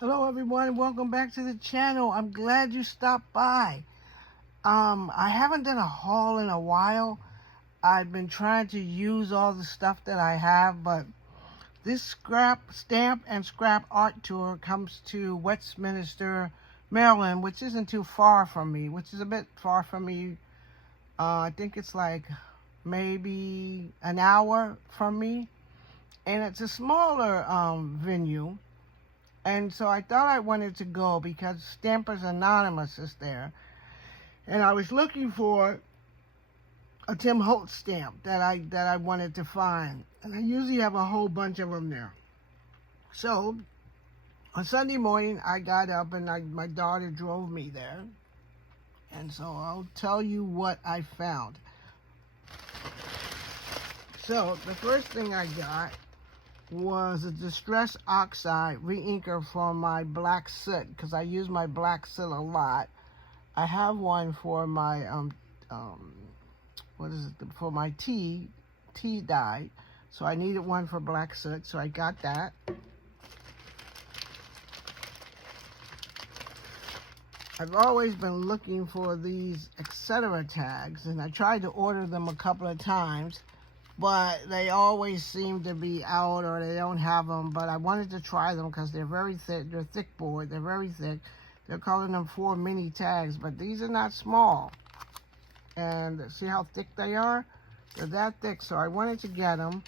Hello everyone and welcome back to the channel. I'm glad you stopped by. I haven't done a haul in a while. I've been trying to use all the stuff that I have, but this stamp and scrap art tour comes to Westminster, Maryland, which isn't too far from me, which is a bit far from me. I think it's like maybe an hour from me, and it's a smaller venue. And so I thought I wanted to go because Stampers Anonymous is there. And I was looking for a Tim Holtz stamp that I wanted to find. And I usually have a whole bunch of them there. So on Sunday morning, I got up and my daughter drove me there. And so I'll tell you what I found. So the first thing I got was a Distress Oxide reinker for my black soot, because I use my black soot a lot. I have one for my for my tea dye, so I needed one for black soot, so I got that. I've always been looking for these etc. tags, and I tried to order them a couple of times, but they always seem to be out or they don't have them. But I wanted to try them because they're very thick. They're thick board. They're very thick. They're calling them 4 mini tags, but these are not small. And see how thick they are? They're that thick. So I wanted to get them,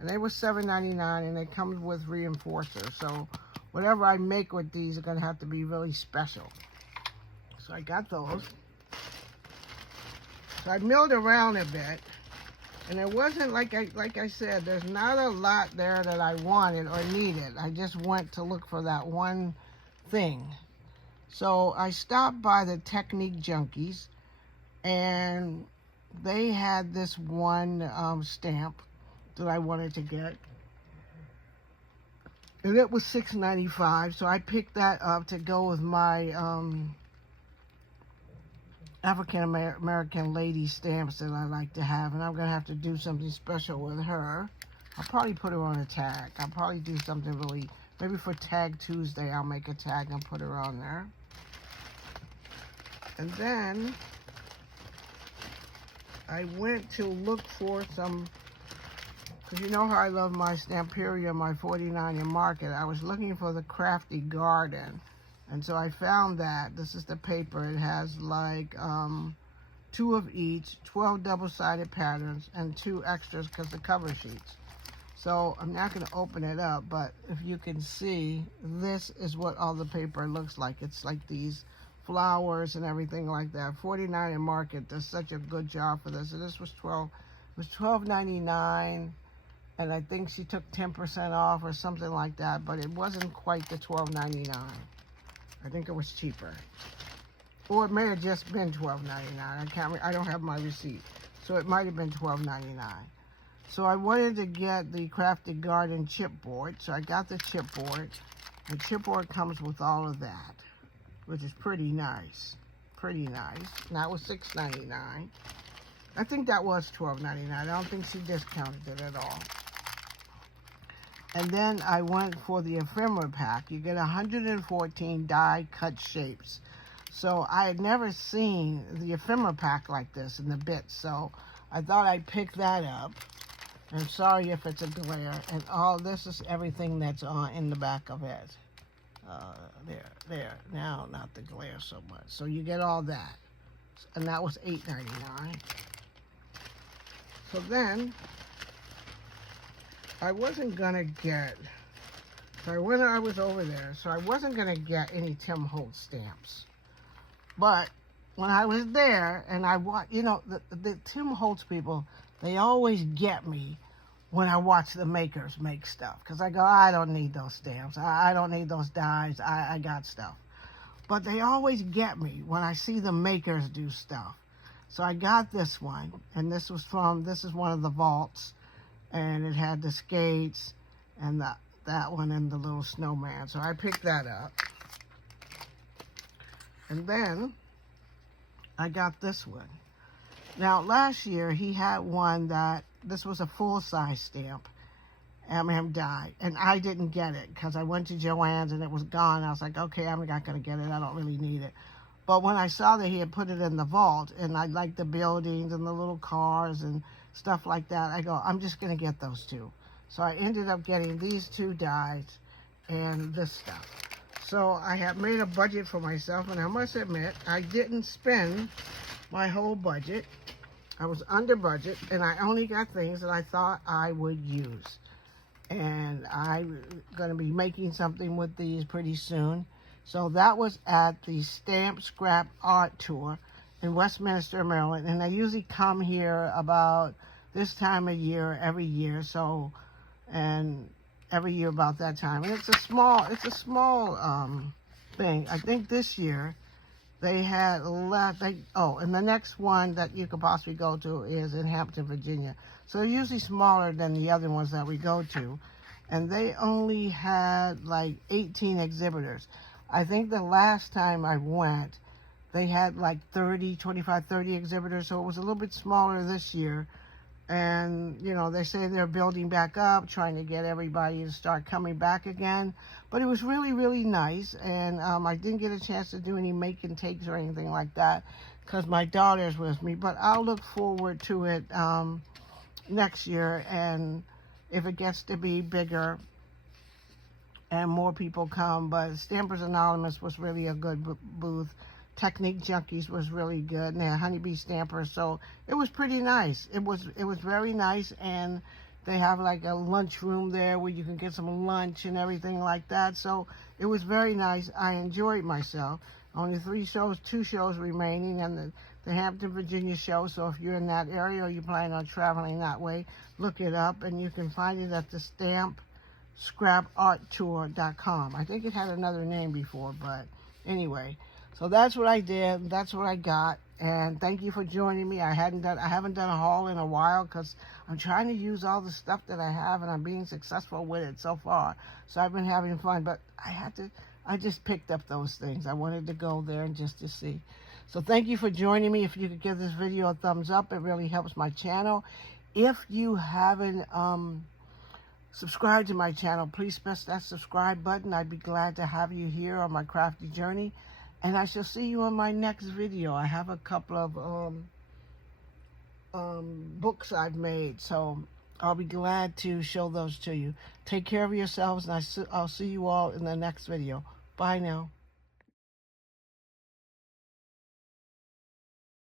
and they were $7.99, and they come with reinforcers. So whatever I make with these are going to have to be really special. So I got those. So I milled around a bit. And it wasn't like I said, there's not a lot there that I wanted or needed. I just went to look for that one thing. So I stopped by the Technique Junkies, and they had this one stamp that I wanted to get. And it was $6.95, so I picked that up to go with my African-American lady stamps that I like to have, and I'm going to have to do something special with her. I'll probably put her on a tag. I'll probably do something really, maybe for Tag Tuesday, I'll make a tag and put her on there. And then I went to look for some, because you know how I love my Stamperia, my 49 in Market. I was looking for the Crafty Garden. And so I found that. This is the paper. It has like 2 of each, 12 double-sided patterns, and 2 extras because the cover sheets. So I'm not going to open it up, but if you can see, this is what all the paper looks like. It's like these flowers and everything like that. 49 in Market does such a good job for this. And this was $12.99, and I think she took 10% off or something like that, but it wasn't quite the $12.99. I think it was cheaper. Or it may have just been $12.99. I don't have my receipt. So it might have been $12.99. So I wanted to get the Crafty Garden chipboard. So I got the chipboard. The chipboard comes with all of that, which is pretty nice. Pretty nice. And that was $6.99. I think that was $12.99. I don't think she discounted it at all. And then I went for the ephemera pack. You get 114 die cut shapes. So I had never seen the ephemera pack like this in the bits. So I thought I'd pick that up. I'm sorry if it's a glare. And all this is everything that's on in the back of it. There. Now, not the glare so much. So you get all that. And that was $8.99. So then I wasn't gonna get, when I was over there, so I wasn't gonna get any Tim Holtz stamps. But when I was there, and you know, the Tim Holtz people, they always get me when I watch the makers make stuff. Because I go, I don't need those stamps. I don't need those dies. I got stuff. But they always get me when I see the makers do stuff. So I got this one, and this is one of the vaults. And it had the skates and that one and the little snowman. So I picked that up. And then I got this one. Now, last year he had one this was a full-size stamp. die. And I didn't get it because I went to Joann's and it was gone. I was like, okay, I'm not going to get it. I don't really need it. But when I saw that he had put it in the vault, and I liked the buildings and the little cars and stuff like that, I go, I'm just going to get those two. So I ended up getting these two dies and this stuff. So I have made a budget for myself, and I must admit, I didn't spend my whole budget. I was under budget, and I only got things that I thought I would use. And I'm going to be making something with these pretty soon. So that was at the Stamp Scrap Art Tour in Westminster, Maryland. And I usually come here about this time of year every year. So, and every year about that time. And it's a small thing. I think this year they had left. And the next one that you could possibly go to is in Hampton, Virginia. So they're usually smaller than the other ones that we go to. And they only had like 18 exhibitors. I think the last time I went, they had like 25, 30 exhibitors. So it was a little bit smaller this year. And, you know, they say they're building back up, trying to get everybody to start coming back again. But it was really, really nice. And I didn't get a chance to do any make and takes or anything like that because my daughter's with me. But I'll look forward to it next year. And if it gets to be bigger and more people come. But Stampers Anonymous was really a good booth. Technique Junkies was really good, and they had Honeybee Stampers, so it was pretty nice. It was very nice, and they have like a lunch room there where you can get some lunch and everything like that. So it was very nice. I enjoyed myself. Only 2 shows remaining, and the Hampton, Virginia show. So if you're in that area or you plan on traveling that way, look it up, and you can find it at the stampscraparttour.com. I think it had another name before, but anyway. So that's what I did. That's what I got. And thank you for joining me. I haven't done a haul in a while because I'm trying to use all the stuff that I have, and I'm being successful with it so far. So I've been having fun, but I just picked up those things. I wanted to go there and just to see. So thank you for joining me. If you could give this video a thumbs up, it really helps my channel. If you haven't subscribed to my channel, please press that subscribe button. I'd be glad to have you here on my crafty journey. And I shall see you in my next video. I have a couple of books I've made, so I'll be glad to show those to you. Take care of yourselves, and I'll see you all in the next video. Bye now.